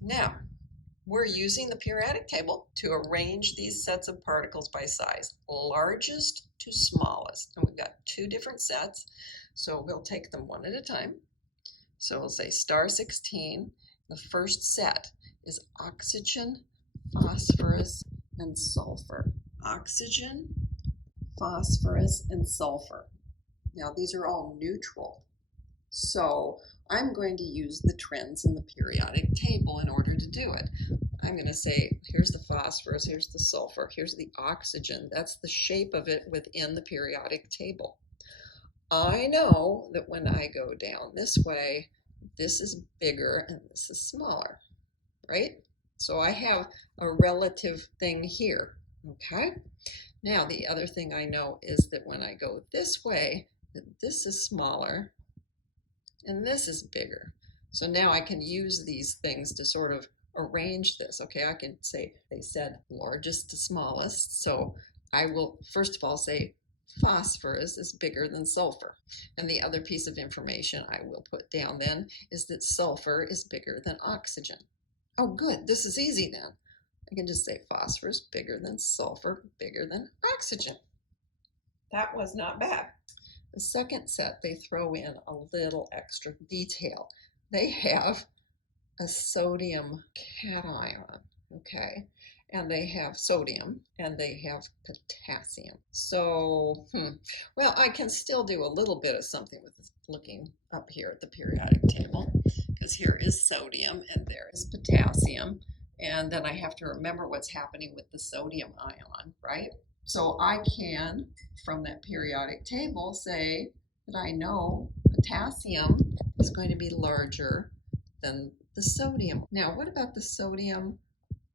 Now, we're using the periodic table to arrange these sets of particles by size, largest to smallest. And we've got two different sets, so we'll take them one at a time. So we'll say star 16. The first set is oxygen, phosphorus, and sulfur. Oxygen, phosphorus, and sulfur. Now these are all neutral. So I'm going to use the trends in the periodic table in order to do it. I'm going to say, here's the phosphorus, here's the sulfur, here's the oxygen. That's the shape of it within the periodic table. I know that when I go down this way, this is bigger and this is smaller, right? So I have a relative thing here, okay? Now the other thing I know is that when I go this way, that this is smaller and this is bigger. So now I can use these things to sort of arrange this. Okay, I can say, they said largest to smallest. So I will first of all say phosphorus is bigger than sulfur. And the other piece of information I will put down then is that sulfur is bigger than oxygen. Oh, good, this is easy then. I can just say phosphorus bigger than sulfur, bigger than oxygen. That was not bad. The second set, they throw in a little extra detail. They have a sodium cation, okay? And they have sodium and they have potassium. So, well, I can still do a little bit of something with looking up here at the periodic table, because here is sodium and there is potassium. And then I have to remember what's happening with the sodium ion, right? So I can, from that periodic table, say that I know potassium is going to be larger than the sodium. Now, what about the sodium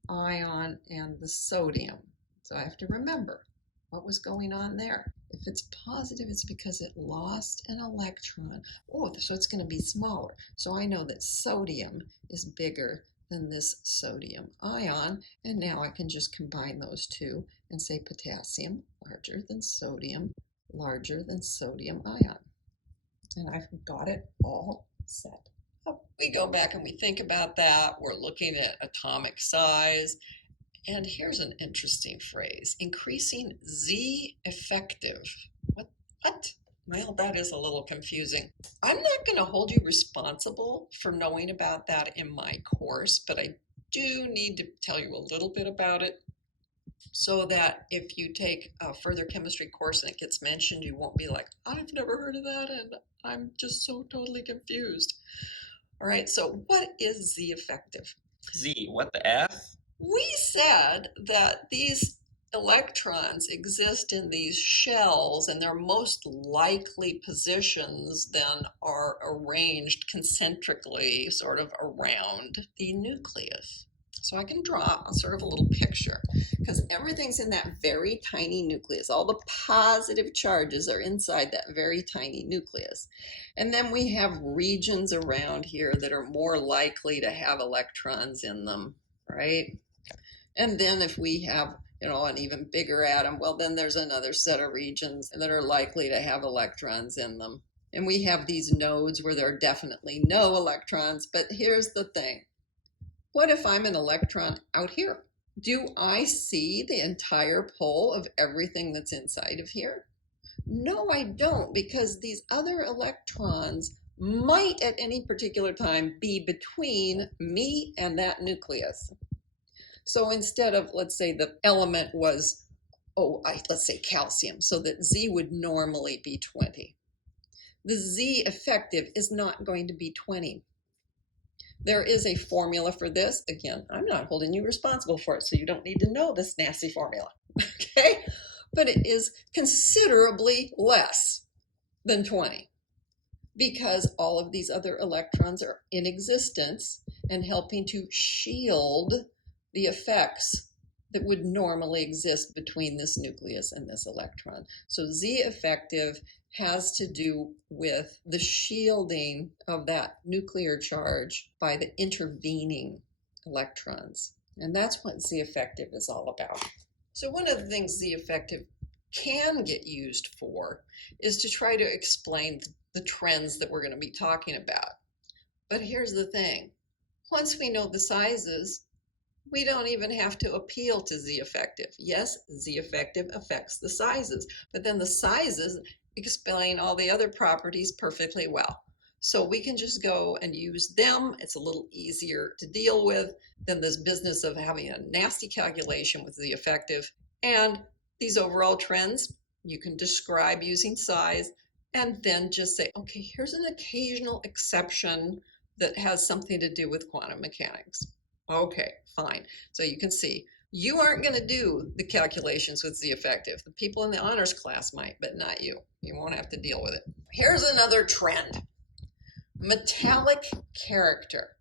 ion and the sodium? So I have to remember what was going on there. If it's positive, it's because it lost an electron. Oh, so it's going to be smaller. So I know that sodium is bigger than this sodium ion, and now I can just combine those two and say potassium larger than sodium, larger than sodium ion. And I've got it all set up. We go back and we think about that. We're looking at atomic size. And here's an interesting phrase, increasing Z effective. What? Well, that is a little confusing. I'm not going to hold you responsible for knowing about that in my course, but I do need to tell you a little bit about it so that if you take a further chemistry course and it gets mentioned, you won't be like, I've never heard of that and I'm just so totally confused. All right, so what is Z effective? Z, what the F? We said that these electrons exist in these shells and their most likely positions then are arranged concentrically sort of around the nucleus. So I can draw a sort of a little picture because everything's in that very tiny nucleus. All the positive charges are inside that very tiny nucleus. And then we have regions around here that are more likely to have electrons in them, right? And then if we have, an even bigger atom, well, then there's another set of regions that are likely to have electrons in them. And we have these nodes where there are definitely no electrons. But here's the thing. What if I'm an electron out here? Do I see the entire pole of everything that's inside of here? No, I don't, because these other electrons might at any particular time be between me and that nucleus. So instead of, let's say the element was, let's say calcium, so that Z would normally be 20. The Z effective is not going to be 20. There is a formula for this. Again, I'm not holding you responsible for it, so you don't need to know this nasty formula, okay? But it is considerably less than 20 because all of these other electrons are in existence and helping to shield the effects that would normally exist between this nucleus and this electron. So Z effective has to do with the shielding of that nuclear charge by the intervening electrons. And that's what Z effective is all about. So one of the things Z effective can get used for is to try to explain the trends that we're going to be talking about. But here's the thing. Once we know the sizes, we don't even have to appeal to Z effective. Yes, Z effective affects the sizes, but then the sizes explain all the other properties perfectly well. So we can just go and use them. It's a little easier to deal with than this business of having a nasty calculation with Z effective. And these overall trends, you can describe using size and then just say, okay, here's an occasional exception that has something to do with quantum mechanics. Okay, fine. So you can see you aren't going to do the calculations with Z effective. The people in the honors class might, but not you. You won't have to deal with it. Here's another trend. Metallic character.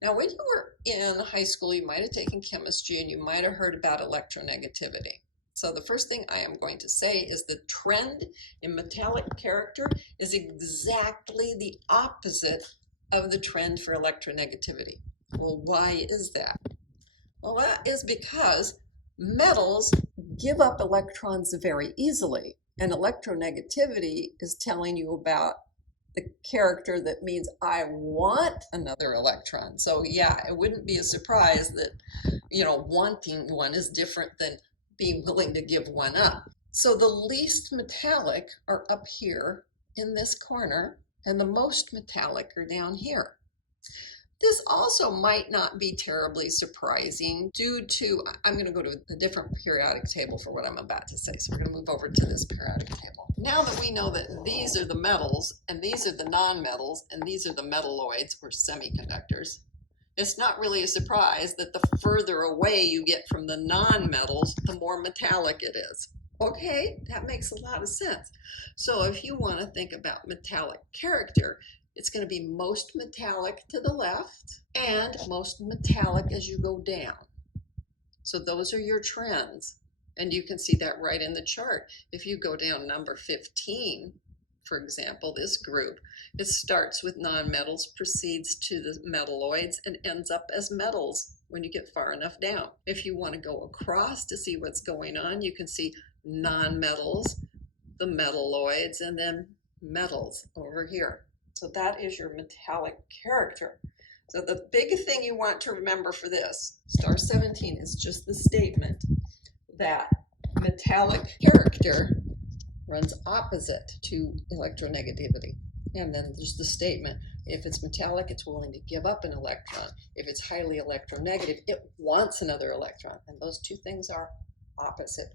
Now, when you were in high school, you might have taken chemistry and you might have heard about electronegativity. So the first thing I am going to say is the trend in metallic character is exactly the opposite of the trend for electronegativity. Well, why is that? Well, that is because metals give up electrons very easily, and electronegativity is telling you about the character that means I want another electron. So yeah, it wouldn't be a surprise that, wanting one is different than being willing to give one up. So the least metallic are up here in this corner, and the most metallic are down here. This also might not be terribly surprising due to, I'm going to go to a different periodic table for what I'm about to say. So we're going to move over to this periodic table. Now that we know that these are the metals and these are the nonmetals and these are the metalloids or semiconductors, it's not really a surprise that the further away you get from the nonmetals, the more metallic it is. Okay, that makes a lot of sense. So if you want to think about metallic character, it's going to be most metallic to the left and most metallic as you go down. So those are your trends. And you can see that right in the chart. If you go down number 15, for example, this group, it starts with nonmetals, proceeds to the metalloids, and ends up as metals when you get far enough down. If you want to go across to see what's going on, you can see nonmetals, the metalloids, and then metals over here. So that is your metallic character. So the big thing you want to remember for this, star 17, is just the statement that metallic character runs opposite to electronegativity. And then there's the statement, if it's metallic, it's willing to give up an electron. If it's highly electronegative, it wants another electron. And those two things are opposite.